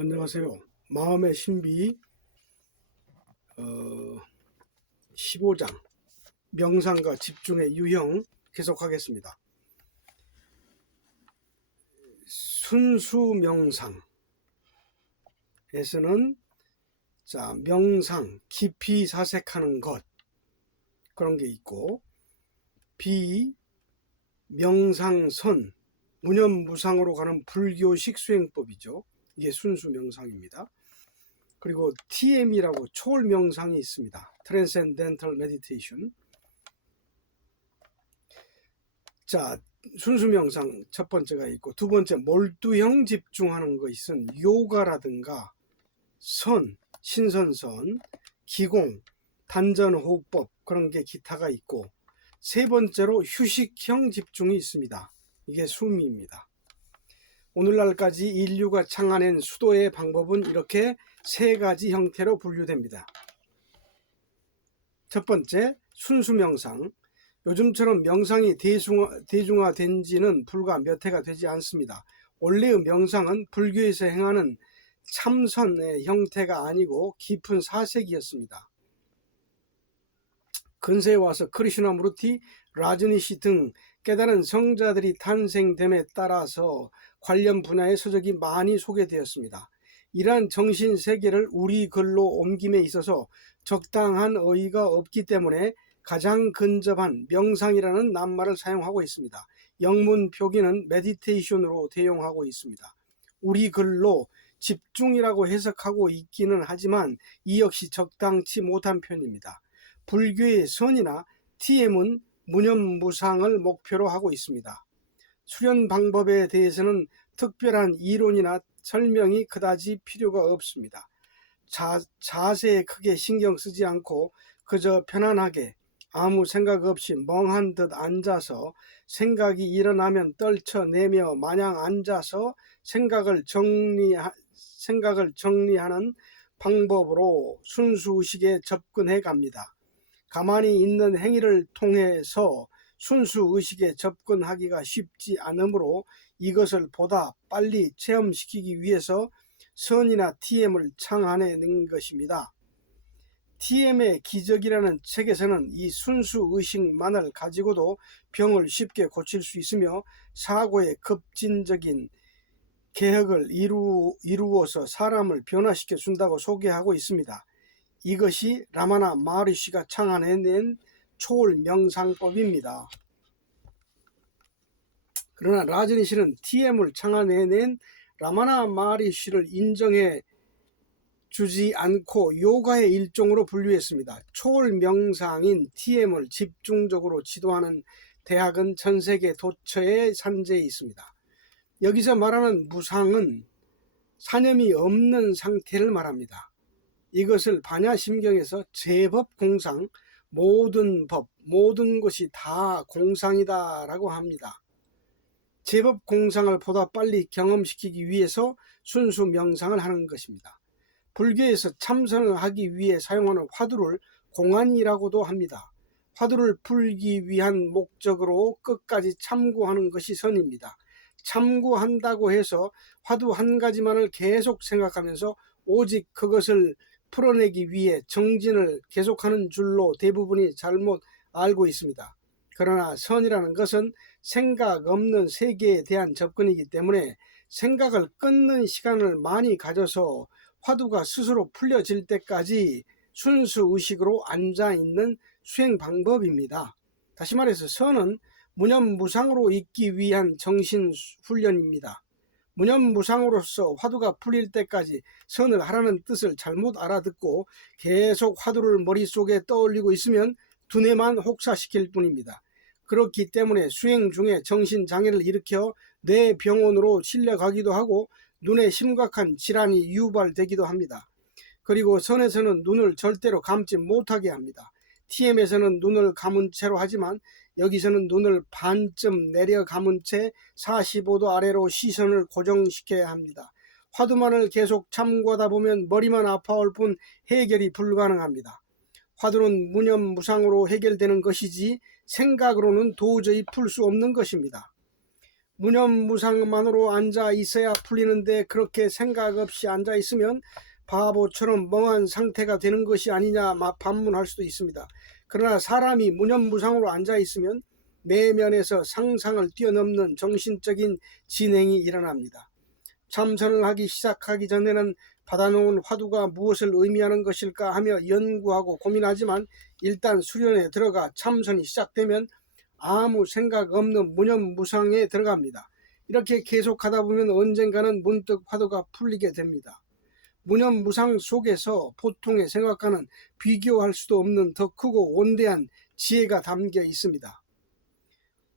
안녕하세요. 마음의 신비 15장 명상과 집중의 유형 계속하겠습니다. 순수 명상에서는 명상, 깊이 사색하는 것 그런 게 있고, 비명상선, 무념무상으로 가는 불교식 수행법이죠. 이게 순수 명상입니다. 그리고 TM이라고 초월 명상이 있습니다. Transcendental Meditation. 순수 명상 첫 번째가 있고, 두 번째 몰두형 집중하는 것은 요가라든가 신선선, 기공, 단전호흡법 그런 게 기타가 있고, 세 번째로 휴식형 집중이 있습니다. 이게 숨입니다. 오늘날까지 인류가 창안한 수도의 방법은 이렇게 세 가지 형태로 분류됩니다. 첫 번째, 순수 명상. 요즘처럼 명상이 대중화된 지는 불과 몇 해가 되지 않습니다. 원래의 명상은 불교에서 행하는 참선의 형태가 아니고 깊은 사색이었습니다. 근세에 와서 크리슈나무르티, 라즈니시 등 깨달은 성자들이 탄생됨에 따라서 관련 분야의 서적이 많이 소개되었습니다. 이러한 정신세계를 우리 글로 옮김에 있어서 적당한 어휘가 없기 때문에 가장 근접한 명상이라는 낱말을 사용하고 있습니다. 영문 표기는 메디테이션으로 대용하고 있습니다. 우리 글로 집중이라고 해석하고 있기는 하지만 이 역시 적당치 못한 편입니다. 불교의 선이나 TM은 무념무상을 목표로 하고 있습니다. 수련 방법에 대해서는 특별한 이론이나 설명이 그다지 필요가 없습니다. 자세에 크게 신경 쓰지 않고 그저 편안하게 아무 생각 없이 멍한 듯 앉아서 생각이 일어나면 떨쳐내며 마냥 앉아서 생각을 정리하는 방법으로 순수의식에 접근해 갑니다. 가만히 있는 행위를 통해서 순수의식에 접근하기가 쉽지 않으므로 이것을 보다 빨리 체험시키기 위해서 선이나 TM을 창안해낸 것입니다. TM의 기적이라는 책에서는 이 순수의식만을 가지고도 병을 쉽게 고칠 수 있으며 사고의 급진적인 개혁을 이루어서 사람을 변화시켜 준다고 소개하고 있습니다. 이것이 라마나 마하리시가 창안해낸 초월 명상법입니다. 그러나 라즈니시는 TM을 창안해낸 라마나 마하리시를 인정해 주지 않고 요가의 일종으로 분류했습니다. 초월 명상인 TM을 집중적으로 지도하는 대학은 전 세계 도처에 산재해 있습니다. 여기서 말하는 무상은 사념이 없는 상태를 말합니다. 이것을 반야심경에서 제법공상, 모든 법, 모든 것이 다 공상이다 라고 합니다. 제법공상을 보다 빨리 경험시키기 위해서 순수 명상을 하는 것입니다. 불교에서 참선을 하기 위해 사용하는 화두를 공안이라고도 합니다. 화두를 풀기 위한 목적으로 끝까지 참고하는 것이 선입니다. 참고한다고 해서 화두 한 가지만을 계속 생각하면서 오직 그것을 풀어내기 위해 정진을 계속하는 줄로 대부분이 잘못 알고 있습니다. 그러나 선이라는 것은 생각 없는 세계에 대한 접근이기 때문에 생각을 끊는 시간을 많이 가져서 화두가 스스로 풀려질 때까지 순수 의식으로 앉아있는 수행 방법입니다. 다시 말해서 선은 무념무상으로 있기 위한 정신훈련입니다. 무념무상으로서 화두가 풀릴 때까지 선을 하라는 뜻을 잘못 알아듣고 계속 화두를 머릿속에 떠올리고 있으면 두뇌만 혹사시킬 뿐입니다. 그렇기 때문에 수행 중에 정신장애를 일으켜 뇌병원으로 실려가기도 하고 눈에 심각한 질환이 유발되기도 합니다. 그리고 선에서는 눈을 절대로 감지 못하게 합니다. TM에서는 눈을 감은 채로 하지만 여기서는 눈을 반쯤 내려 감은 채 45도 아래로 시선을 고정시켜야 합니다. 화두만을 계속 참고하다 보면 머리만 아파올 뿐 해결이 불가능합니다. 화두는 무념무상으로 해결되는 것이지 생각으로는 도저히 풀 수 없는 것입니다. 무념무상만으로 앉아 있어야 풀리는데 그렇게 생각 없이 앉아 있으면 바보처럼 멍한 상태가 되는 것이 아니냐 반문할 수도 있습니다. 그러나 사람이 무념무상으로 앉아 있으면 내면에서 상상을 뛰어넘는 정신적인 진행이 일어납니다. 참선을 하기 시작하기 전에는 받아놓은 화두가 무엇을 의미하는 것일까 하며 연구하고 고민하지만 일단 수련에 들어가 참선이 시작되면 아무 생각 없는 무념무상에 들어갑니다. 이렇게 계속하다 보면 언젠가는 문득 화두가 풀리게 됩니다. 무념무상 속에서 보통의 생각과는 비교할 수도 없는 더 크고 원대한 지혜가 담겨 있습니다.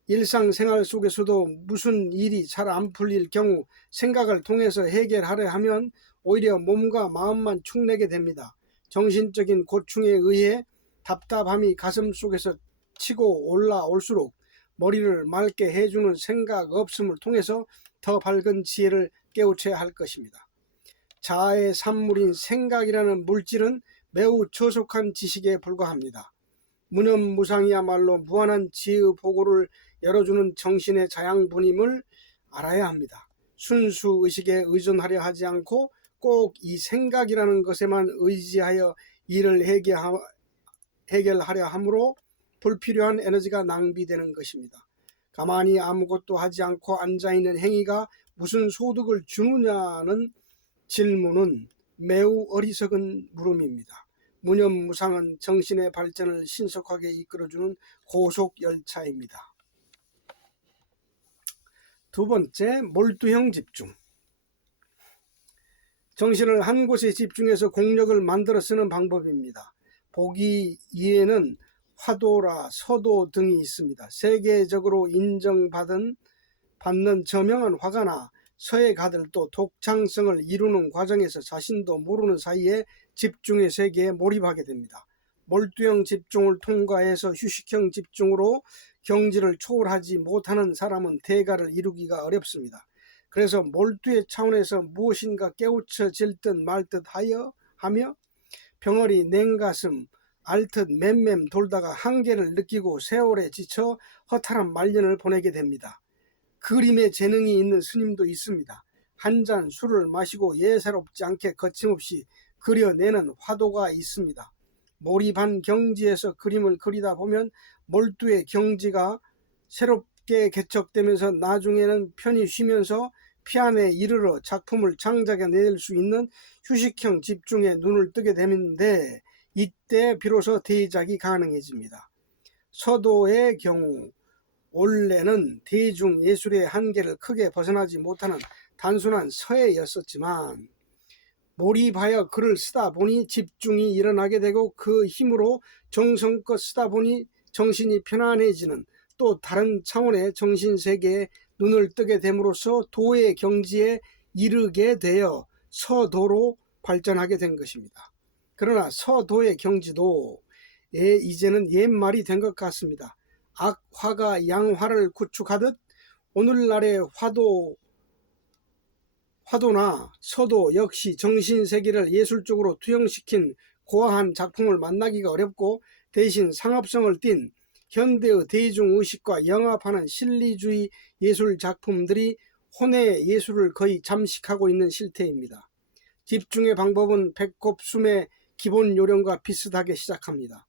일상생활 속에서도 무슨 일이 잘 안 풀릴 경우 생각을 통해서 해결하려 하면 오히려 몸과 마음만 축내게 됩니다. 정신적인 고충에 의해 답답함이 가슴속에서 치고 올라올수록 머리를 맑게 해주는 생각 없음을 통해서 더 밝은 지혜를 깨우쳐야 할 것입니다. 자아의 산물인 생각이라는 물질은 매우 저속한 지식에 불과합니다. 무념무상이야말로 무한한 지혜의 보고를 열어주는 정신의 자양분임을 알아야 합니다. 순수 의식에 의존하려 하지 않고 꼭 이 생각이라는 것에만 의지하여 일을 해결하려 함으로 불필요한 에너지가 낭비되는 것입니다. 가만히 아무것도 하지 않고 앉아있는 행위가 무슨 소득을 주느냐는 질문은 매우 어리석은 물음입니다. 무념무상은 정신의 발전을 신속하게 이끌어주는 고속열차입니다. 두 번째, 몰두형 집중. 정신을 한 곳에 집중해서 공력을 만들어 쓰는 방법입니다. 보기 이에는 화도라 서도 등이 있습니다. 세계적으로 인정받는 저명한 화가나 서예 가들도 독창성을 이루는 과정에서 자신도 모르는 사이에 집중의 세계에 몰입하게 됩니다. 몰두형 집중을 통과해서 휴식형 집중으로 경지를 초월하지 못하는 사람은 대가를 이루기가 어렵습니다. 그래서 몰두의 차원에서 무엇인가 깨우쳐질 듯 말 듯 하며 병아리 냉가슴 앓듯 맴맴 돌다가 한계를 느끼고 세월에 지쳐 허탈한 말년을 보내게 됩니다. 그림에 재능이 있는 스님도 있습니다. 한 잔 술을 마시고 예사롭지 않게 거침없이 그려내는 화도가 있습니다. 몰입한 경지에서 그림을 그리다 보면 몰두의 경지가 새롭게 개척되면서 나중에는 편히 쉬면서 피안에 이르러 작품을 창작해낼 수 있는 휴식형 집중에 눈을 뜨게 되는데 이때 비로소 대작이 가능해집니다. 서도의 경우 원래는 대중예술의 한계를 크게 벗어나지 못하는 단순한 서예였었지만 몰입하여 글을 쓰다 보니 집중이 일어나게 되고 그 힘으로 정성껏 쓰다 보니 정신이 편안해지는 또 다른 차원의 정신세계에 눈을 뜨게 됨으로써 도의 경지에 이르게 되어 서도로 발전하게 된 것입니다. 그러나 서도의 경지도 이제는 옛말이 된 것 같습니다. 악화가 양화를 구축하듯 오늘날의 화도나 서도 역시 정신세계를 예술적으로 투영시킨 고화한 작품을 만나기가 어렵고 대신 상업성을 띤 현대의 대중의식과 영합하는 실리주의 예술 작품들이 혼의 예술을 거의 잠식하고 있는 실태입니다. 집중의 방법은 배꼽숨의 기본 요령과 비슷하게 시작합니다.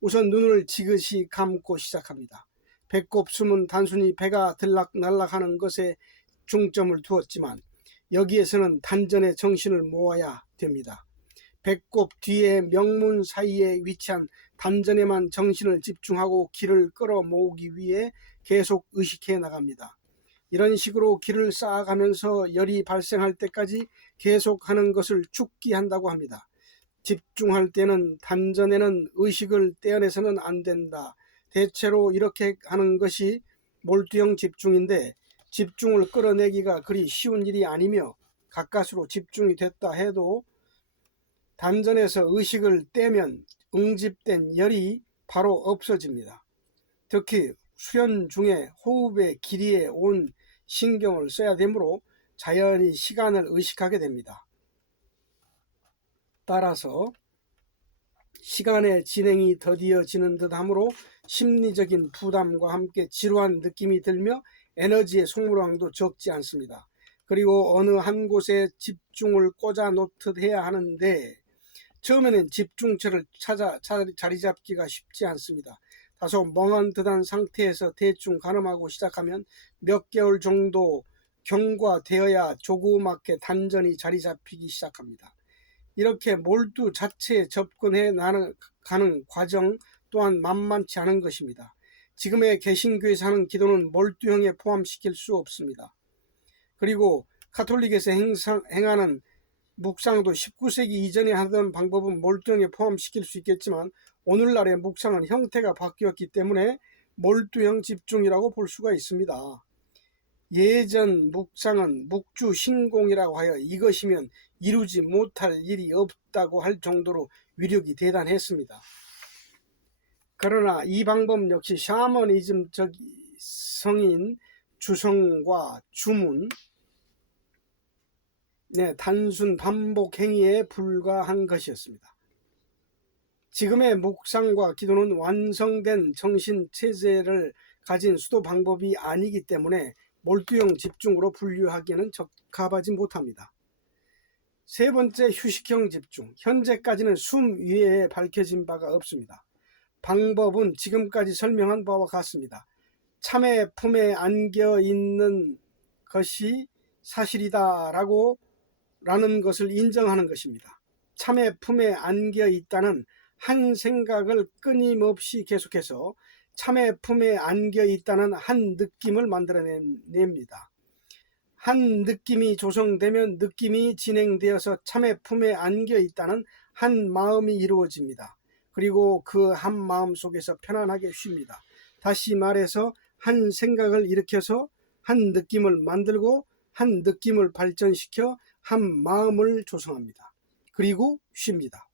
우선 눈을 지그시 감고 시작합니다. 배꼽숨은 단순히 배가 들락날락하는 것에 중점을 두었지만 여기에서는 단전에 정신을 모아야 됩니다. 배꼽 뒤에 명문 사이에 위치한 단전에만 정신을 집중하고 기를 끌어모으기 위해 계속 의식해 나갑니다. 이런 식으로 기를 쌓아가면서 열이 발생할 때까지 계속하는 것을 죽기한다고 합니다. 집중할 때는 단전에는 의식을 떼어내서는 안 된다. 대체로 이렇게 하는 것이 몰두형 집중인데 집중을 끌어내기가 그리 쉬운 일이 아니며 가까스로 집중이 됐다 해도 단전에서 의식을 떼면 응집된 열이 바로 없어집니다. 특히 수련 중에 호흡의 길이에 온 신경을 써야 되므로 자연히 시간을 의식하게 됩니다. 따라서 시간의 진행이 더디어지는 듯 하므로 심리적인 부담과 함께 지루한 느낌이 들며 에너지의 속물량도 적지 않습니다. 그리고 어느 한 곳에 집중을 꽂아 놓듯 해야 하는데 처음에는 집중처를 찾아 자리 잡기가 쉽지 않습니다. 다소 멍한 듯한 상태에서 대충 가늠하고 시작하면 몇 개월 정도 경과되어야 조그맣게 단전이 자리 잡히기 시작합니다. 이렇게 몰두 자체에 접근해 가는 과정 또한 만만치 않은 것입니다. 지금의 개신교에서 하는 기도는 몰두형에 포함시킬 수 없습니다. 그리고 카톨릭에서 행하는 묵상도 19세기 이전에 하던 방법은 몰두형에 포함시킬 수 있겠지만 오늘날의 묵상은 형태가 바뀌었기 때문에 몰두형 집중이라고 볼 수가 있습니다. 예전 묵상은 묵주신공이라고 하여 이것이면 이루지 못할 일이 없다고 할 정도로 위력이 대단했습니다. 그러나 이 방법 역시 샤머니즘적 성인 주성과 주문, 단순 반복 행위에 불과한 것이었습니다. 지금의 묵상과 기도는 완성된 정신체제를 가진 수도 방법이 아니기 때문에 몰두형 집중으로 분류하기에는 적합하지 못합니다. 세 번째, 휴식형 집중. 현재까지는 숨 위에 밝혀진 바가 없습니다. 방법은 지금까지 설명한 바와 같습니다. 참의 품에 안겨 있는 것이 사실이다 라는 것을 인정하는 것입니다. 참의 품에 안겨 있다는 한 생각을 끊임없이 계속해서 참의 품에 안겨 있다는 한 느낌을 만들어냅니다. 한 느낌이 조성되면 느낌이 진행되어서 참의 품에 안겨 있다는 한 마음이 이루어집니다. 그리고 그 한 마음 속에서 편안하게 쉽니다. 다시 말해서 한 생각을 일으켜서 한 느낌을 만들고 한 느낌을 발전시켜 한 마음을 조성합니다. 그리고 쉽니다.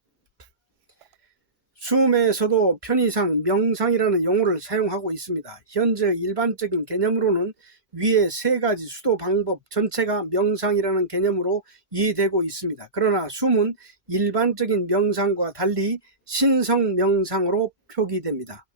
숨에서도 편의상 명상이라는 용어를 사용하고 있습니다. 현재 일반적인 개념으로는 위의 세 가지 수도 방법 전체가 명상이라는 개념으로 이해되고 있습니다. 그러나 숨은 일반적인 명상과 달리 신성 명상으로 표기됩니다.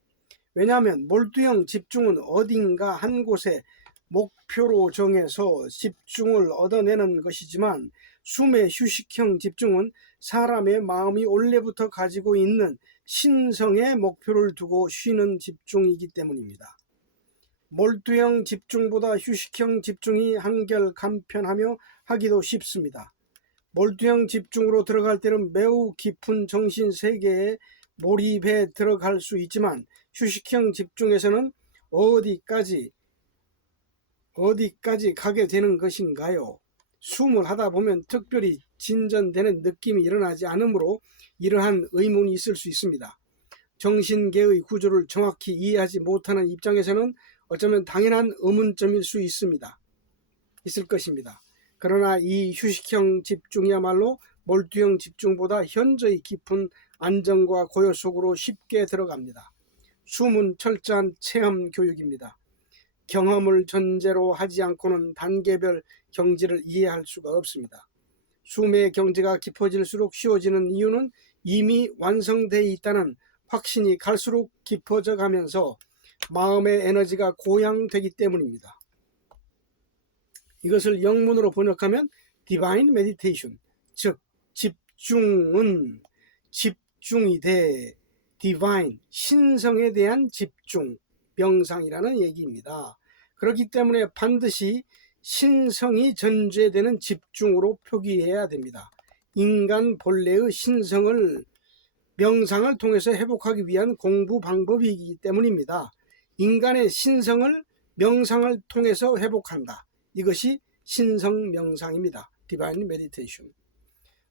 왜냐하면 몰두형 집중은 어딘가 한 곳에 목표로 정해서 집중을 얻어내는 것이지만 숨의 휴식형 집중은 사람의 마음이 원래부터 가지고 있는 신성의 목표를 두고 쉬는 집중이기 때문입니다. 몰두형 집중보다 휴식형 집중이 한결 간편하며 하기도 쉽습니다. 몰두형 집중으로 들어갈 때는 매우 깊은 정신 세계에 몰입해 들어갈 수 있지만 휴식형 집중에서는 어디까지 가게 되는 것인가요? 숨을 하다 보면 특별히 진전되는 느낌이 일어나지 않으므로 이러한 의문이 있을 수 있습니다. 정신계의 구조를 정확히 이해하지 못하는 입장에서는 어쩌면 당연한 의문점일 수 있을 것입니다. 그러나 이 휴식형 집중이야말로 몰두형 집중보다 현저히 깊은 안정과 고요 속으로 쉽게 들어갑니다. 숨은 철저한 체험 교육입니다. 경험을 전제로 하지 않고는 단계별 경지를 이해할 수가 없습니다. 숨의 경지가 깊어질수록 쉬워지는 이유는 이미 완성되어 있다는 확신이 갈수록 깊어져 가면서 마음의 에너지가 고양되기 때문입니다. 이것을 영문으로 번역하면 Divine Meditation, 즉 집중은 집중이 돼 Divine, 신성에 대한 집중, 명상이라는 얘기입니다. 그렇기 때문에 반드시 신성이 전제되는 집중으로 표기해야 됩니다. 인간 본래의 신성을 명상을 통해서 회복하기 위한 공부 방법이기 때문입니다. 인간의 신성을 명상을 통해서 회복한다. 이것이 신성 명상입니다. Divine Meditation.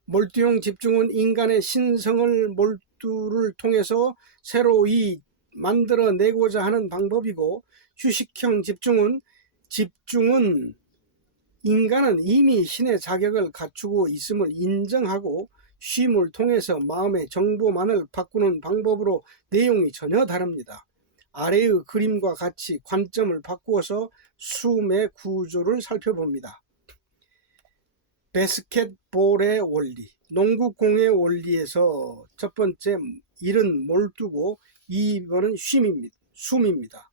몰두형 집중은 인간의 신성을 몰두를 통해서 새로이 만들어내고자 하는 방법이고, 휴식형 집중은 인간은 이미 신의 자격을 갖추고 있음을 인정하고 쉼을 통해서 마음의 정보만을 바꾸는 방법으로 내용이 전혀 다릅니다. 아래의 그림과 같이 관점을 바꾸어서 숨의 구조를 살펴봅니다. 바스켓볼의 원리, 농구공의 원리에서 첫 번째 1은 몰두고 2번은 숨입니다.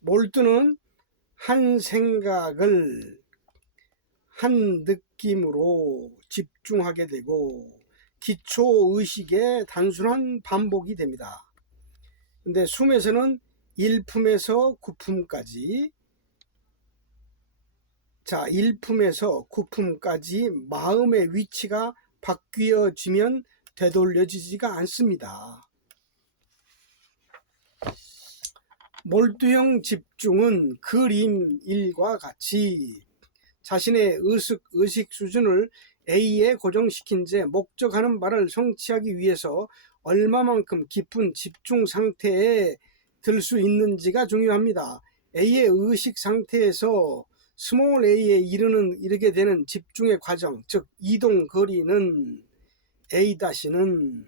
몰두는 한 생각을 한 느낌으로 집중하게 되고 기초의식의 단순한 반복이 됩니다. 근데 숨에서는 1품에서 9품까지, 자, 1품에서 9품까지 마음의 위치가 바뀌어지면 되돌려지지가 않습니다. 몰두형 집중은 그림 1과 같이 자신의 의식 수준을 A에 고정시킨 채 목적하는 바를 성취하기 위해서 얼마만큼 깊은 집중 상태에 들 수 있는지가 중요합니다. A의 의식 상태에서 스몰 A에 이르게 되는 집중의 과정, 즉 이동 거리는 A-는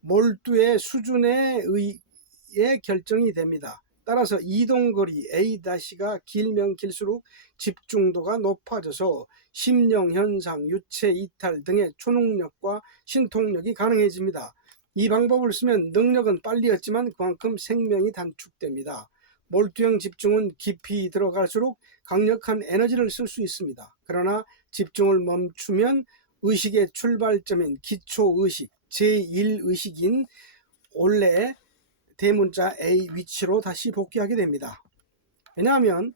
몰두의 수준에 의해 결정이 됩니다. 따라서 이동거리 A-가 길면 길수록 집중도가 높아져서 심령현상, 유체이탈 등의 초능력과 신통력이 가능해집니다. 이 방법을 쓰면 능력은 빨리 얻지만 그만큼 생명이 단축됩니다. 몰두형 집중은 깊이 들어갈수록 강력한 에너지를 쓸 수 있습니다. 그러나 집중을 멈추면 의식의 출발점인 기초의식, 제1의식인 원래 대문자 A 위치로 다시 복귀하게 됩니다. 왜냐하면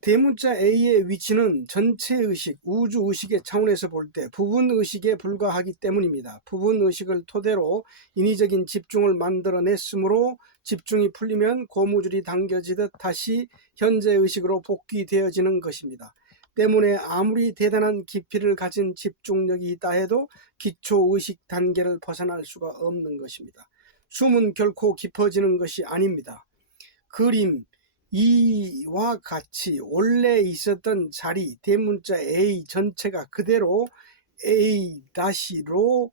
대문자 A의 위치는 전체의식, 우주의식의 차원에서 볼 때 부분의식에 불과하기 때문입니다. 부분의식을 토대로 인위적인 집중을 만들어냈으므로 집중이 풀리면 고무줄이 당겨지듯 다시 현재의식으로 복귀되어지는 것입니다. 때문에 아무리 대단한 깊이를 가진 집중력이 있다 해도 기초의식 단계를 벗어날 수가 없는 것입니다. 숨은 결코 깊어지는 것이 아닙니다. 그림 2와 같이 원래 있었던 자리 대문자 A 전체가 그대로 A-로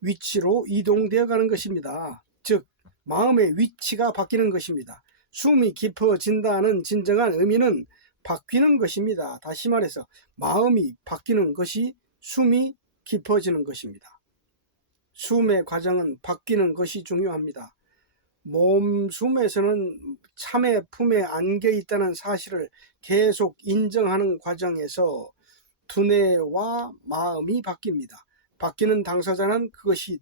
위치로 이동되어 가는 것입니다. 즉 마음의 위치가 바뀌는 것입니다. 숨이 깊어진다는 진정한 의미는 바뀌는 것입니다. 다시 말해서 마음이 바뀌는 것이 숨이 깊어지는 것입니다. 숨의 과정은 바뀌는 것이 중요합니다. 몸숨에서는 참의 품에 안겨 있다는 사실을 계속 인정하는 과정에서 두뇌와 마음이 바뀝니다. 바뀌는 당사자는 그것이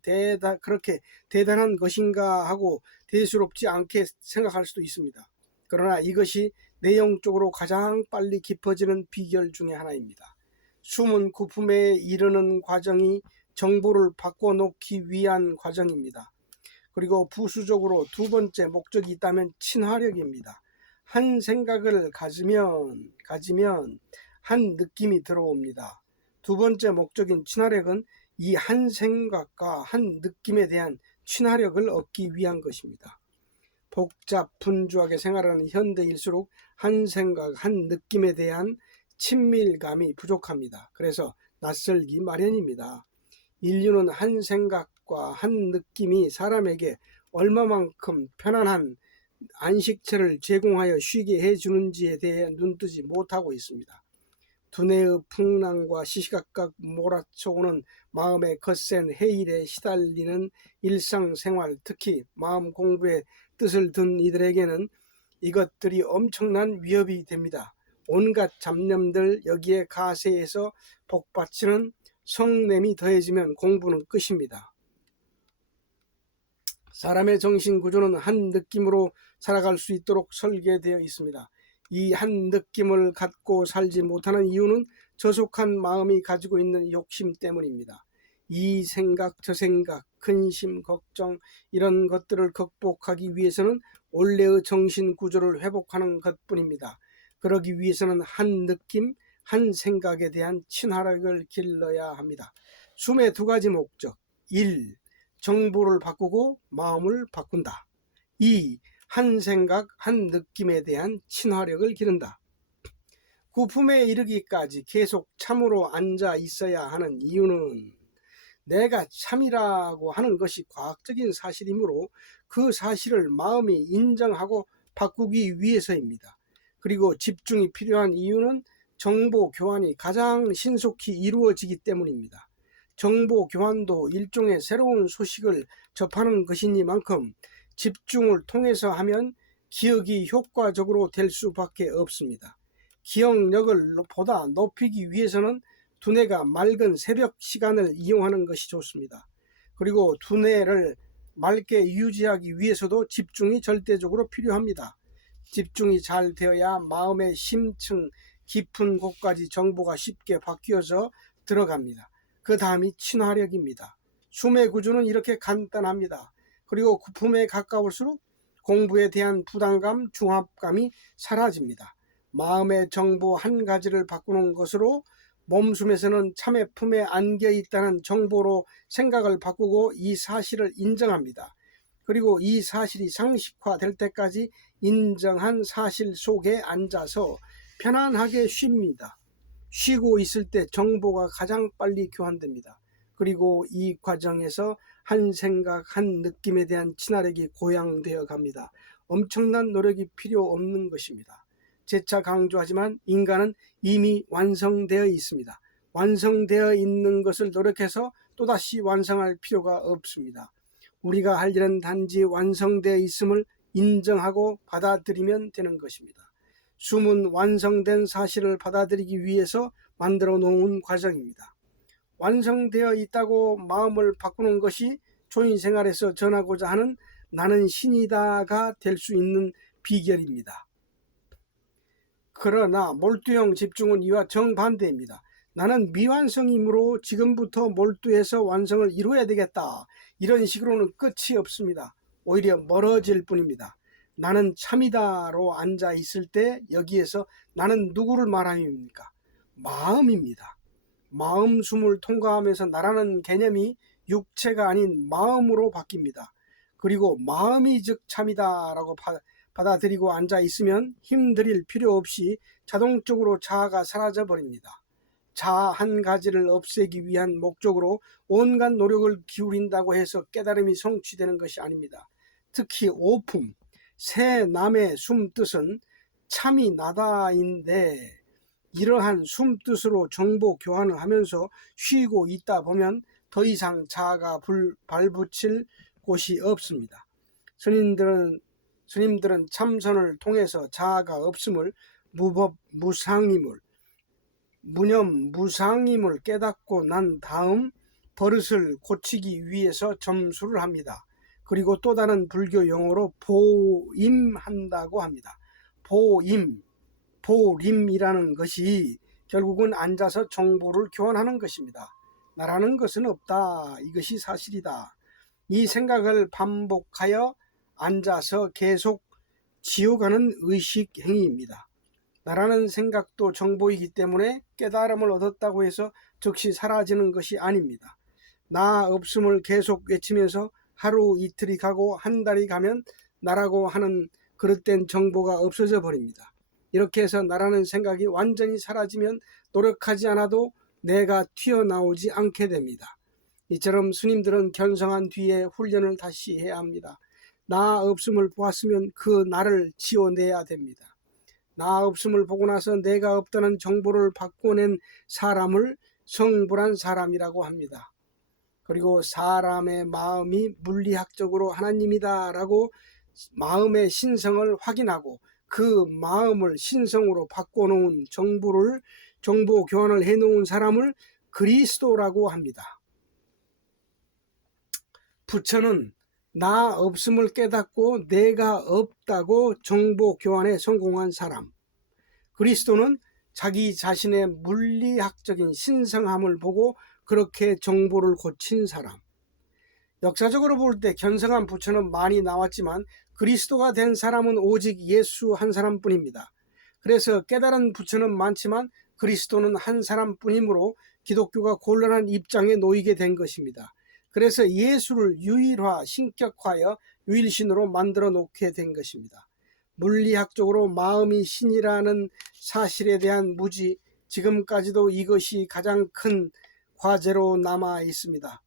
그렇게 대단한 것인가 하고 대수롭지 않게 생각할 수도 있습니다. 그러나 이것이 내용적으로 가장 빨리 깊어지는 비결 중에 하나입니다. 숨은 구품에 이르는 과정이 정보를 바꿔놓기 위한 과정입니다. 그리고 부수적으로 두 번째 목적이 있다면 친화력입니다. 한 생각을 가지면 한 느낌이 들어옵니다. 두 번째 목적인 친화력은 이 한 생각과 한 느낌에 대한 친화력을 얻기 위한 것입니다. 복잡 분주하게 생활하는 현대일수록 한 생각, 한 느낌에 대한 친밀감이 부족합니다. 그래서 낯설기 마련입니다. 인류는 한 생각과 한 느낌이 사람에게 얼마만큼 편안한 안식처를 제공하여 쉬게 해주는지에 대해 눈뜨지 못하고 있습니다. 두뇌의 풍랑과 시시각각 몰아쳐오는 마음의 거센 해일에 시달리는 일상생활, 특히 마음 공부에 뜻을 둔 이들에게는 이것들이 엄청난 위협이 됩니다. 온갖 잡념들 여기에 가세해서 복받치는 성냄이 더해지면 공부는 끝입니다. 사람의 정신 구조는 한 느낌으로 살아갈 수 있도록 설계되어 있습니다. 이 한 느낌을 갖고 살지 못하는 이유는 저속한 마음이 가지고 있는 욕심 때문입니다. 이 생각, 저 생각, 근심, 걱정 이런 것들을 극복하기 위해서는 원래의 정신 구조를 회복하는 것뿐입니다. 그러기 위해서는 한 느낌, 한 생각에 대한 친화력을 길러야 합니다. 숨의 두 가지 목적. 1. 정보를 바꾸고 마음을 바꾼다. 2. 한 생각, 한 느낌에 대한 친화력을 기른다. 구품에 이르기까지 계속 참으로 앉아 있어야 하는 이유는 내가 참이라고 하는 것이 과학적인 사실이므로 그 사실을 마음이 인정하고 바꾸기 위해서입니다. 그리고 집중이 필요한 이유는 정보 교환이 가장 신속히 이루어지기 때문입니다. 정보 교환도 일종의 새로운 소식을 접하는 것이니만큼 집중을 통해서 하면 기억이 효과적으로 될 수밖에 없습니다. 기억력을 보다 높이기 위해서는 두뇌가 맑은 새벽 시간을 이용하는 것이 좋습니다. 그리고 두뇌를 맑게 유지하기 위해서도 집중이 절대적으로 필요합니다. 집중이 잘 되어야 마음의 심층 깊은 곳까지 정보가 쉽게 바뀌어서 들어갑니다. 그 다음이 친화력입니다. 숨의 구조는 이렇게 간단합니다. 그리고 구품에 가까울수록 공부에 대한 부담감, 중압감이 사라집니다. 마음의 정보 한 가지를 바꾸는 것으로 몸숨에서는 참의 품에 안겨 있다는 정보로 생각을 바꾸고 이 사실을 인정합니다. 그리고 이 사실이 상식화될 때까지 인정한 사실 속에 앉아서 편안하게 쉽니다. 쉬고 있을 때 정보가 가장 빨리 교환됩니다. 그리고 이 과정에서 한 생각, 한 느낌에 대한 친화력이 고양되어 갑니다. 엄청난 노력이 필요 없는 것입니다. 재차 강조하지만 인간은 이미 완성되어 있습니다. 완성되어 있는 것을 노력해서 또다시 완성할 필요가 없습니다. 우리가 할 일은 단지 완성되어 있음을 인정하고 받아들이면 되는 것입니다. 숨은 완성된 사실을 받아들이기 위해서 만들어 놓은 과정입니다. 완성되어 있다고 마음을 바꾸는 것이 초인 생활에서 전하고자 하는 나는 신이다가 될 수 있는 비결입니다. 그러나 몰두형 집중은 이와 정반대입니다. 나는 미완성이므로 지금부터 몰두해서 완성을 이루어야 되겠다. 이런 식으로는 끝이 없습니다. 오히려 멀어질 뿐입니다. 나는 참이다로 앉아 있을 때 여기에서 나는 누구를 말합니까? 마음입니다. 마음 숨을 통과하면서 나라는 개념이 육체가 아닌 마음으로 바뀝니다. 그리고 마음이 즉 참이다라고 받아들이고 앉아 있으면 힘들일 필요 없이 자동적으로 자아가 사라져 버립니다. 자아 한 가지를 없애기 위한 목적으로 온갖 노력을 기울인다고 해서 깨달음이 성취되는 것이 아닙니다. 특히 오품, 새 남의 숨뜻은 참이 나다인데 이러한 숨뜻으로 정보 교환을 하면서 쉬고 있다 보면 더 이상 자아가 발붙일 곳이 없습니다. 스님들은 참선을 통해서 자아가 없음을 무법 무상임을 무념 무상임을 깨닫고 난 다음 버릇을 고치기 위해서 점수를 합니다. 그리고 또 다른 불교 용어로 보임한다고 합니다. 보림이라는 것이 결국은 앉아서 정보를 교환하는 것입니다. 나라는 것은 없다. 이것이 사실이다. 이 생각을 반복하여 앉아서 계속 지어가는 의식 행위입니다. 나라는 생각도 정보이기 때문에 깨달음을 얻었다고 해서 즉시 사라지는 것이 아닙니다. 나 없음을 계속 외치면서 하루 이틀이 가고 한 달이 가면 나라고 하는 그릇된 정보가 없어져 버립니다. 이렇게 해서 나라는 생각이 완전히 사라지면 노력하지 않아도 내가 튀어나오지 않게 됩니다. 이처럼 스님들은 견성한 뒤에 훈련을 다시 해야 합니다. 나 없음을 보았으면 그 나를 지워내야 됩니다. 나 없음을 보고 나서 내가 없다는 정보를 바꿔낸 사람을 성불한 사람이라고 합니다. 그리고 사람의 마음이 물리학적으로 하나님이다 라고 마음의 신성을 확인하고 그 마음을 신성으로 바꿔놓은 정보 교환을 해놓은 사람을 그리스도라고 합니다. 부처는 나 없음을 깨닫고 내가 없다고 정보 교환에 성공한 사람, 그리스도는 자기 자신의 물리학적인 신성함을 보고 그렇게 정보를 고친 사람. 역사적으로 볼 때 견성한 부처는 많이 나왔지만 그리스도가 된 사람은 오직 예수 한 사람뿐입니다. 그래서 깨달은 부처는 많지만 그리스도는 한 사람뿐이므로 기독교가 곤란한 입장에 놓이게 된 것입니다. 그래서 예수를 유일화, 신격화하여 유일신으로 만들어 놓게 된 것입니다. 물리학적으로 마음이 신이라는 사실에 대한 무지, 지금까지도 이것이 가장 큰 과제로 남아 있습니다.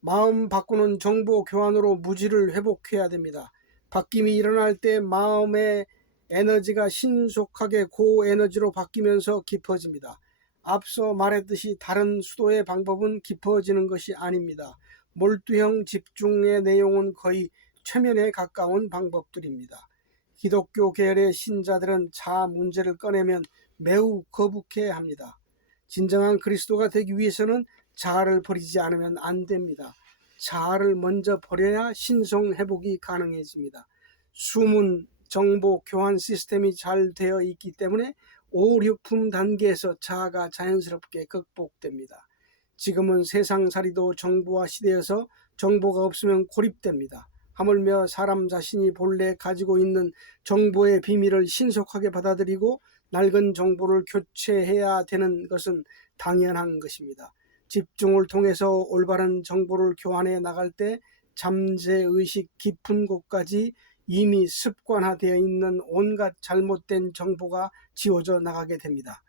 마음 바꾸는 정보 교환으로 무지를 회복해야 됩니다. 바뀜이 일어날 때 마음의 에너지가 신속하게 고에너지로 바뀌면서 깊어집니다. 앞서 말했듯이 다른 수도의 방법은 깊어지는 것이 아닙니다. 몰두형 집중의 내용은 거의 최면에 가까운 방법들입니다. 기독교 계열의 신자들은 자아 문제를 꺼내면 매우 거북해 합니다. 진정한 그리스도가 되기 위해서는 자아를 버리지 않으면 안 됩니다. 자아를 먼저 버려야 신성 회복이 가능해집니다. 숨은 정보 교환 시스템이 잘 되어 있기 때문에 오륙품 단계에서 자아가 자연스럽게 극복됩니다. 지금은 세상살이도 정보화 시대여서 정보가 없으면 고립됩니다. 하물며 사람 자신이 본래 가지고 있는 정보의 비밀을 신속하게 받아들이고 낡은 정보를 교체해야 되는 것은 당연한 것입니다. 집중을 통해서 올바른 정보를 교환해 나갈 때 잠재의식 깊은 곳까지 이미 습관화되어 있는 온갖 잘못된 정보가 지워져 나가게 됩니다.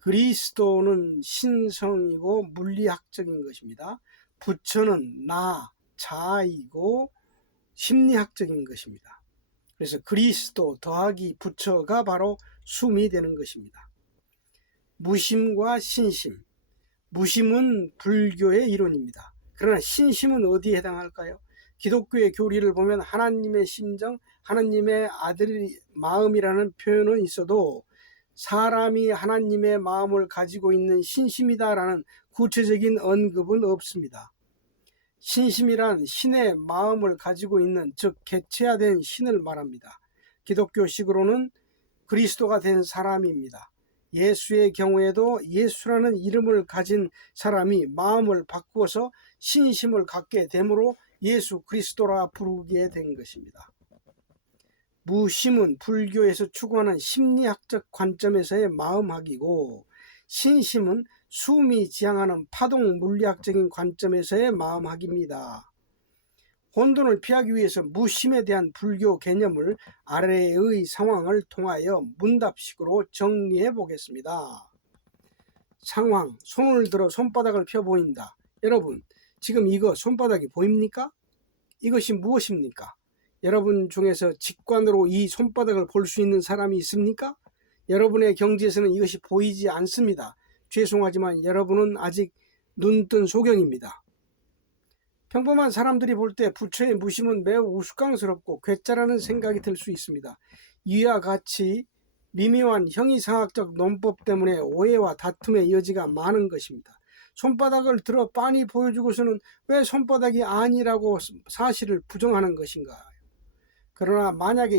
그리스도는 신성이고 물리학적인 것입니다. 부처는 나, 자이고 심리학적인 것입니다. 그래서 그리스도 더하기 부처가 바로 숨이 되는 것입니다. 무심과 신심. 무심은 불교의 이론입니다. 그러나 신심은 어디에 해당할까요? 기독교의 교리를 보면 하나님의 심정, 하나님의 아들의 마음이라는 표현은 있어도 사람이 하나님의 마음을 가지고 있는 신심이다라는 구체적인 언급은 없습니다. 신심이란 신의 마음을 가지고 있는, 즉 개체화된 신을 말합니다. 기독교식으로는 그리스도가 된 사람입니다. 예수의 경우에도 예수라는 이름을 가진 사람이 마음을 바꾸어서 신심을 갖게 되므로 예수 그리스도라 부르게 된 것입니다. 무심은 불교에서 추구하는 심리학적 관점에서의 마음학이고, 신심은 숨이 지향하는 파동 물리학적인 관점에서의 마음학입니다. 혼돈을 피하기 위해서 무심에 대한 불교 개념을 아래의 상황을 통하여 문답식으로 정리해 보겠습니다. 상황, 손을 들어 손바닥을 펴 보인다. 여러분, 지금 이거 손바닥이 보입니까? 이것이 무엇입니까? 여러분 중에서 직관으로 이 손바닥을 볼 수 있는 사람이 있습니까? 여러분의 경지에서는 이것이 보이지 않습니다. 죄송하지만 여러분은 아직 눈뜬 소경입니다. 평범한 사람들이 볼 때 부처의 무심은 매우 우스꽝스럽고 괴짜라는 생각이 들 수 있습니다. 이와 같이 미묘한 형이상학적 논법 때문에 오해와 다툼의 여지가 많은 것입니다. 손바닥을 들어 빤히 보여주고서는 왜 손바닥이 아니라고 사실을 부정하는 것인가? 그러나 만약에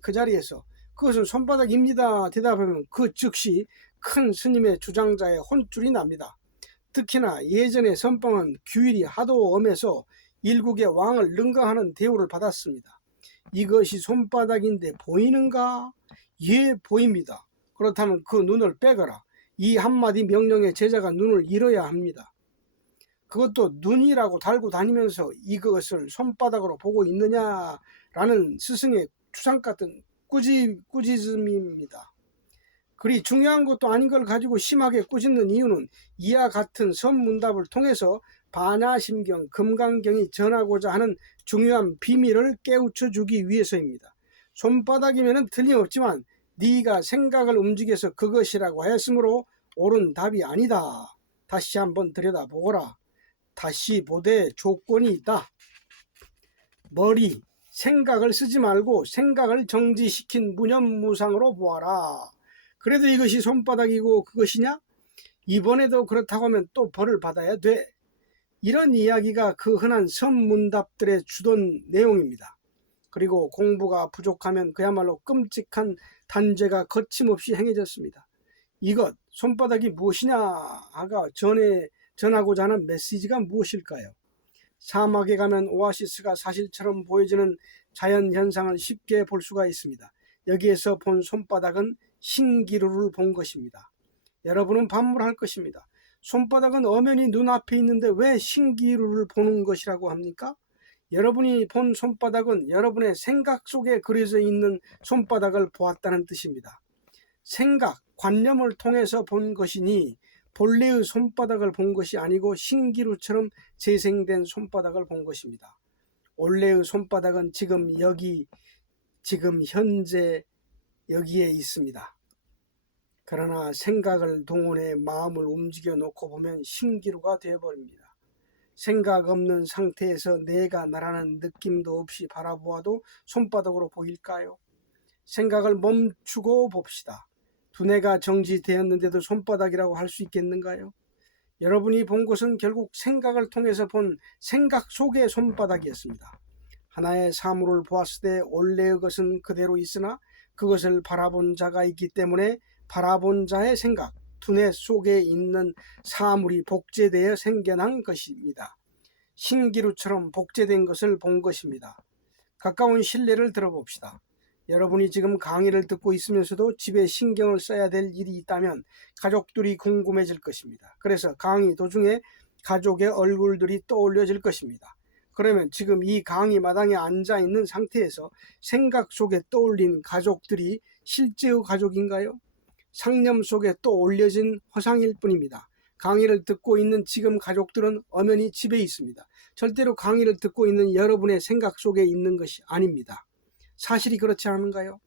그 자리에서 그것은 손바닥입니다 대답하면 그 즉시 큰 스님의 주장자의 혼쭐이 납니다. 특히나 예전의 선방은 규율이 하도 엄해서 일국의 왕을 능가하는 대우를 받았습니다. 이것이 손바닥인데 보이는가? 예, 보입니다. 그렇다면 그 눈을 빼거라. 이 한마디 명령에 제자가 눈을 잃어야 합니다. 그것도 눈이라고 달고 다니면서 이것을 손바닥으로 보고 있느냐라는 스승의 추상 같은 꾸짖음입니다. 그리 중요한 것도 아닌 걸 가지고 심하게 꾸짖는 이유는 이와 같은 선문답을 통해서 반야심경, 금강경이 전하고자 하는 중요한 비밀을 깨우쳐 주기 위해서입니다. 손바닥이면 틀림없지만 네가 생각을 움직여서 그것이라고 하였으므로 옳은 답이 아니다. 다시 한번 들여다보거라. 다시 보되 조건이 있다. 머리, 생각을 쓰지 말고 생각을 정지시킨 무념무상으로 보아라. 그래도 이것이 손바닥이고 그것이냐? 이번에도 그렇다고 하면 또 벌을 받아야 돼. 이런 이야기가 그 흔한 선문답들의 주던 내용입니다. 그리고 공부가 부족하면 그야말로 끔찍한 단죄가 거침없이 행해졌습니다. 이것, 손바닥이 무엇이냐가 전하고자 하는 메시지가 무엇일까요? 사막에 가면 오아시스가 사실처럼 보여지는 자연현상을 쉽게 볼 수가 있습니다. 여기에서 본 손바닥은 신기루를 본 것입니다. 여러분은 반문할 것입니다. 손바닥은 엄연히 눈앞에 있는데 왜 신기루를 보는 것이라고 합니까? 여러분이 본 손바닥은 여러분의 생각 속에 그려져 있는 손바닥을 보았다는 뜻입니다. 생각, 관념을 통해서 본 것이니 본래의 손바닥을 본 것이 아니고 신기루처럼 재생된 손바닥을 본 것입니다. 원래의 손바닥은 지금 현재 여기에 있습니다. 그러나 생각을 동원해 마음을 움직여 놓고 보면 신기루가 되어버립니다. 생각 없는 상태에서 내가 나라는 느낌도 없이 바라보아도 손바닥으로 보일까요? 생각을 멈추고 봅시다. 두뇌가 정지되었는데도 손바닥이라고 할 수 있겠는가요? 여러분이 본 것은 결국 생각을 통해서 본 생각 속의 손바닥이었습니다. 하나의 사물을 보았을 때 원래의 것은 그대로 있으나 그것을 바라본 자가 있기 때문에 바라본 자의 생각, 두뇌 속에 있는 사물이 복제되어 생겨난 것입니다. 신기루처럼 복제된 것을 본 것입니다. 가까운 실례를 들어봅시다. 여러분이 지금 강의를 듣고 있으면서도 집에 신경을 써야 될 일이 있다면 가족들이 궁금해질 것입니다. 그래서 강의 도중에 가족의 얼굴들이 떠올려질 것입니다. 그러면 지금 이 강의 마당에 앉아 있는 상태에서 생각 속에 떠올린 가족들이 실제의 가족인가요? 상념 속에 떠올려진 허상일 뿐입니다. 강의를 듣고 있는 지금 가족들은 엄연히 집에 있습니다. 절대로 강의를 듣고 있는 여러분의 생각 속에 있는 것이 아닙니다. 사실이 그렇지 않은가요?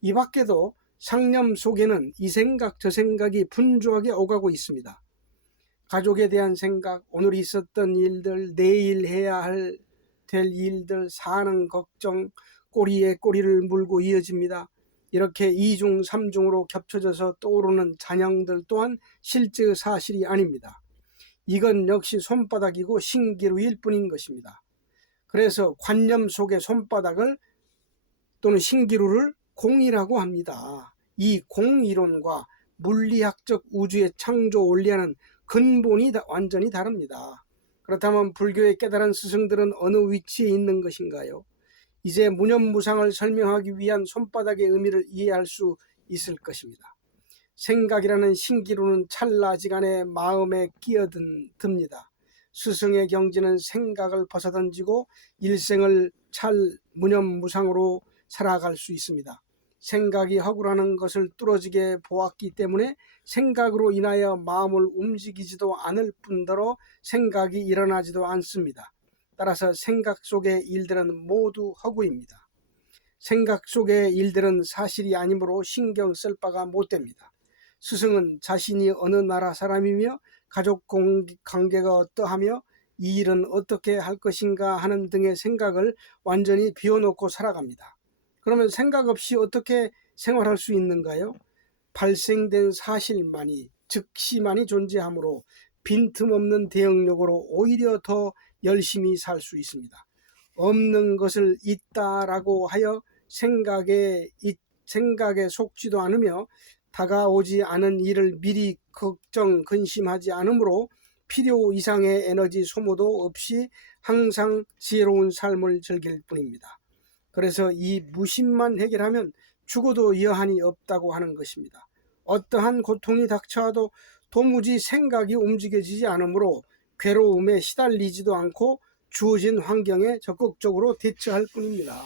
이 밖에도 상념 속에는 이 생각 저 생각이 분주하게 오가고 있습니다. 가족에 대한 생각, 오늘 있었던 일들, 내일 해야 될 일들, 사는 걱정, 꼬리에 꼬리를 물고 이어집니다. 이렇게 이중 삼중으로 겹쳐져서 떠오르는 잔영들 또한 실제의 사실이 아닙니다. 이건 역시 손바닥이고 신기루일 뿐인 것입니다. 그래서 관념 속의 손바닥을 또는 신기루를 공이라고 합니다. 이 공이론과 물리학적 우주의 창조 원리와는 근본이 완전히 다릅니다. 그렇다면 불교의 깨달은 스승들은 어느 위치에 있는 것인가요? 이제 무념무상을 설명하기 위한 손바닥의 의미를 이해할 수 있을 것입니다. 생각이라는 신기루는 찰나지간에 마음에 끼어듭니다. 스승의 경지는 생각을 벗어던지고 일생을 무념무상으로 살아갈 수 있습니다. 생각이 허구라는 것을 뚫어지게 보았기 때문에 생각으로 인하여 마음을 움직이지도 않을 뿐더러 생각이 일어나지도 않습니다. 따라서 생각 속의 일들은 모두 허구입니다. 생각 속의 일들은 사실이 아니므로 신경 쓸 바가 못됩니다. 스승은 자신이 어느 나라 사람이며 가족 관계가 어떠하며 이 일은 어떻게 할 것인가 하는 등의 생각을 완전히 비워놓고 살아갑니다. 그러면 생각 없이 어떻게 생활할 수 있는가요? 발생된 사실만이 즉시만이 존재하므로 빈틈없는 대응력으로 오히려 더 열심히 살 수 있습니다. 없는 것을 있다라고 하여 생각에 속지도 않으며 다가오지 않은 일을 미리 걱정 근심하지 않으므로 필요 이상의 에너지 소모도 없이 항상 지혜로운 삶을 즐길 뿐입니다. 그래서 이 무심만 해결하면 죽어도 여한이 없다고 하는 것입니다. 어떠한 고통이 닥쳐와도 도무지 생각이 움직여지지 않으므로 괴로움에 시달리지도 않고 주어진 환경에 적극적으로 대처할 뿐입니다.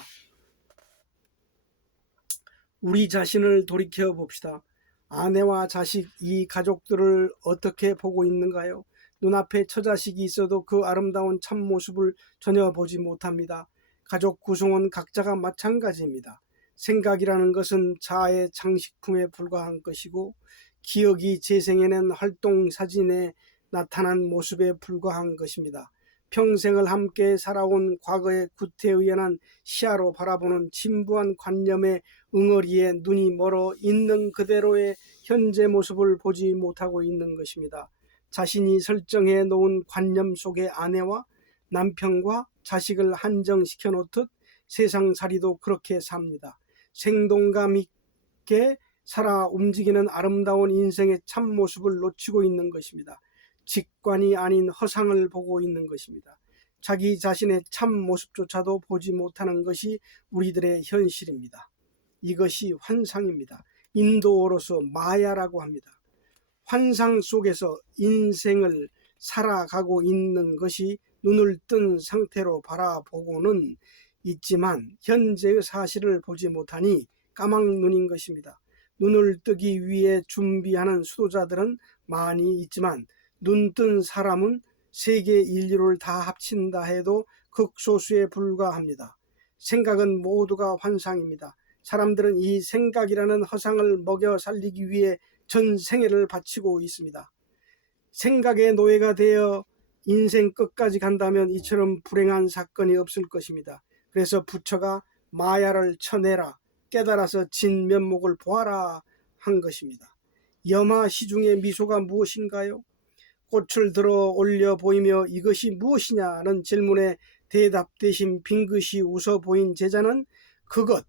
우리 자신을 돌이켜 봅시다. 아내와 자식, 이 가족들을 어떻게 보고 있는가요? 눈앞에 처자식이 있어도 그 아름다운 참모습을 전혀 보지 못합니다. 가족 구성원 각자가 마찬가지입니다. 생각이라는 것은 자아의 장식품에 불과한 것이고 기억이 재생해낸 활동사진에 나타난 모습에 불과한 것입니다. 평생을 함께 살아온 과거의 구태의연한 시야로 바라보는 진부한 관념의 응어리에 눈이 멀어 있는 그대로의 현재 모습을 보지 못하고 있는 것입니다. 자신이 설정해 놓은 관념 속의 아내와 남편과 자식을 한정시켜 놓듯 세상살이도 그렇게 삽니다. 생동감 있게 살아 움직이는 아름다운 인생의 참모습을 놓치고 있는 것입니다. 직관이 아닌 허상을 보고 있는 것입니다. 자기 자신의 참모습조차도 보지 못하는 것이 우리들의 현실입니다. 이것이 환상입니다. 인도어로서 마야라고 합니다. 환상 속에서 인생을 살아가고 있는 것이 눈을 뜬 상태로 바라보고는 있지만 현재의 사실을 보지 못하니 까막눈인 것입니다. 눈을 뜨기 위해 준비하는 수도자들은 많이 있지만 눈뜬 사람은 세계 인류를 다 합친다 해도 극소수에 불과합니다. 생각은 모두가 환상입니다. 사람들은 이 생각이라는 허상을 먹여 살리기 위해 전 생애를 바치고 있습니다. 생각의 노예가 되어 인생 끝까지 간다면 이처럼 불행한 사건이 없을 것입니다. 그래서 부처가 마야를 쳐내라, 깨달아서 진면목을 보아라 한 것입니다. 염화 시중의 미소가 무엇인가요? 꽃을 들어 올려 보이며 이것이 무엇이냐는 질문에 대답 대신 빙긋이 웃어 보인 제자는 그것,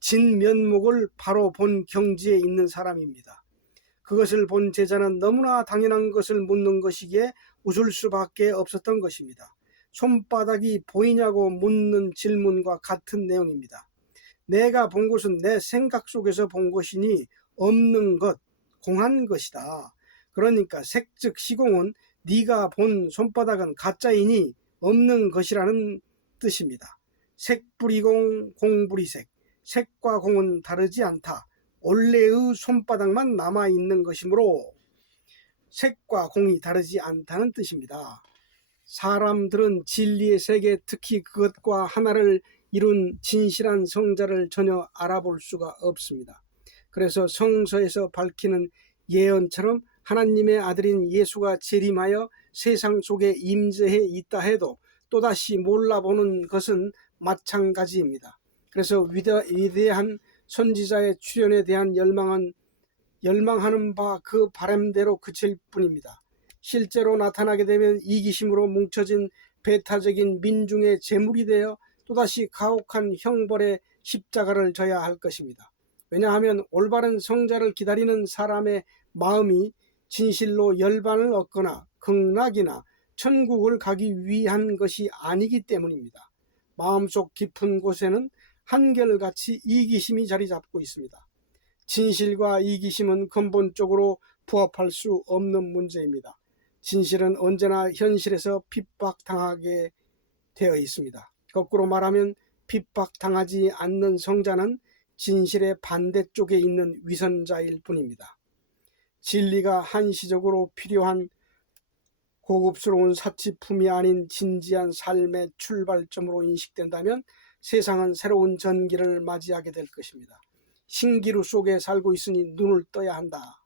진면목을 바로 본 경지에 있는 사람입니다. 그것을 본 제자는 너무나 당연한 것을 묻는 것이기에 웃을 수밖에 없었던 것입니다. 손바닥이 보이냐고 묻는 질문과 같은 내용입니다. 내가 본 것은 내 생각 속에서 본 것이니 없는 것, 공한 것이다. 그러니까 색즉 시공은 네가 본 손바닥은 가짜이니 없는 것이라는 뜻입니다. 색불이공, 공불이색. 색과 공은 다르지 않다. 원래의 손바닥만 남아있는 것이므로 색과 공이 다르지 않다는 뜻입니다. 사람들은 진리의 세계, 특히 그것과 하나를 이룬 진실한 성자를 전혀 알아볼 수가 없습니다. 그래서 성서에서 밝히는 예언처럼 하나님의 아들인 예수가 재림하여 세상 속에 임재해 있다 해도 또다시 몰라보는 것은 마찬가지입니다. 그래서 위대한 선지자의 출현에 대한 열망하는 바 그 바람대로 그칠 뿐입니다. 실제로 나타나게 되면 이기심으로 뭉쳐진 배타적인 민중의 제물이 되어 또다시 가혹한 형벌의 십자가를 져야 할 것입니다. 왜냐하면 올바른 성자를 기다리는 사람의 마음이 진실로 열반을 얻거나 극락이나 천국을 가기 위한 것이 아니기 때문입니다. 마음속 깊은 곳에는 한결같이 이기심이 자리 잡고 있습니다. 진실과 이기심은 근본적으로 부합할 수 없는 문제입니다. 진실은 언제나 현실에서 핍박당하게 되어 있습니다. 거꾸로 말하면 핍박당하지 않는 성자는 진실의 반대쪽에 있는 위선자일 뿐입니다. 진리가 한시적으로 필요한 고급스러운 사치품이 아닌 진지한 삶의 출발점으로 인식된다면 세상은 새로운 전기를 맞이하게 될 것입니다. 신기루 속에 살고 있으니 눈을 떠야 한다.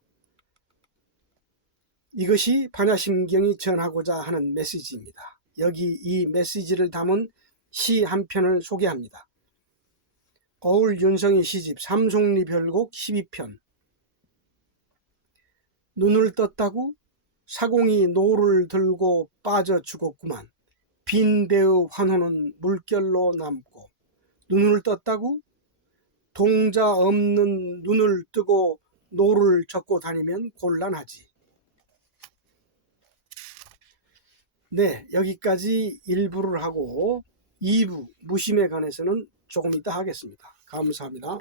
이것이 반야심경이 전하고자 하는 메시지입니다. 여기 이 메시지를 담은 시 한 편을 소개합니다. 거울 윤성의 시집 삼송리 별곡 12편. 눈을 떴다고 사공이 노를 들고 빠져 죽었구만. 빈 배의 환호는 물결로 남고. 눈을 떴다고 동자 없는 눈을 뜨고 노를 젓고 다니면 곤란하지. 네, 여기까지 1부를 하고 2부 무심에 관해서는 조금 이따 하겠습니다. 감사합니다.